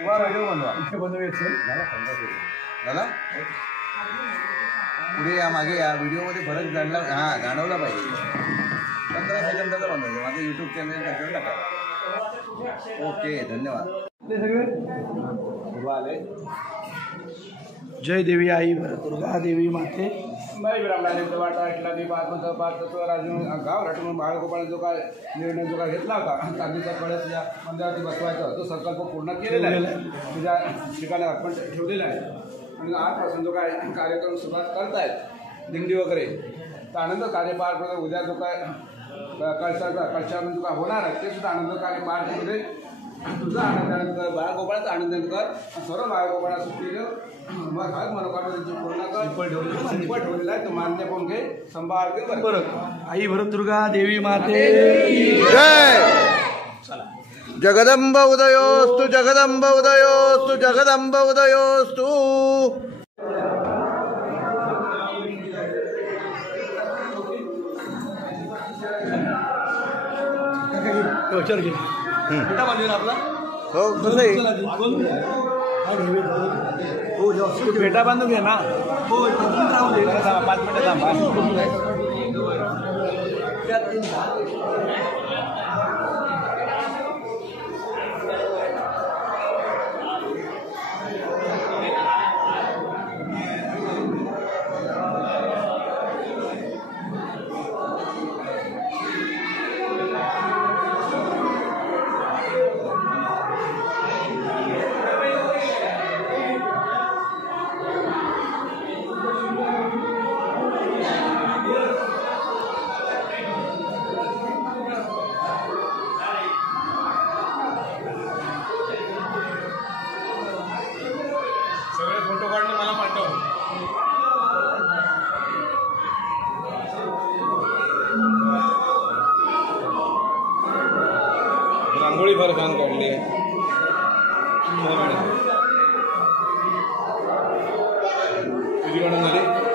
video बनवा झाला पुढे या मागे या व्हिडिओमध्ये फरक जाणवला पाहिजे 15 सेकंदाचा बनवायचं माझं यूट्यूब चॅनल टाकायला ओके धन्यवाद जय देवी आई दुर्गा देवी माते गाव राठून बाळगोपाळ जो काय निर्णय जो काय घेतला होता चांदीचा कळस या मंदिरावरती बसवायचा तो संकल्प पूर्ण केलेला आहे तुझ्या ठिकाणी अर्पण ठेवलेला आहे आणि आजपासून जो काय कार्यक्रम सुरुवात करतायत दिंडी वगैरे तर आनंद कार्य पार पडतो उद्या जो काय कळशामध्ये जो काय होणार आहे ते सुद्धा आनंद कार्य पार पडते तुझा आनंद कर बाळगोपाळाचा आनंद कर सर्व बाळगोपाळा सुट्टी मग हा मनोकामना पूर्ण कर संपळ ठेवलेला आहे तो मान्य करून घे संभाळ घे बरं आई दुर्गा देवी माते जय जगदंब उदयोस्तु जगदंब उदयोस्तु जगदंब उदयोस्तु आपला हो कसं आहे पेटा बांधून घे ना हो 5 मिनिटं थांबा फोटो काढणे मला पाठव रांगोळी फार छान काढली आहे किती काढून झाली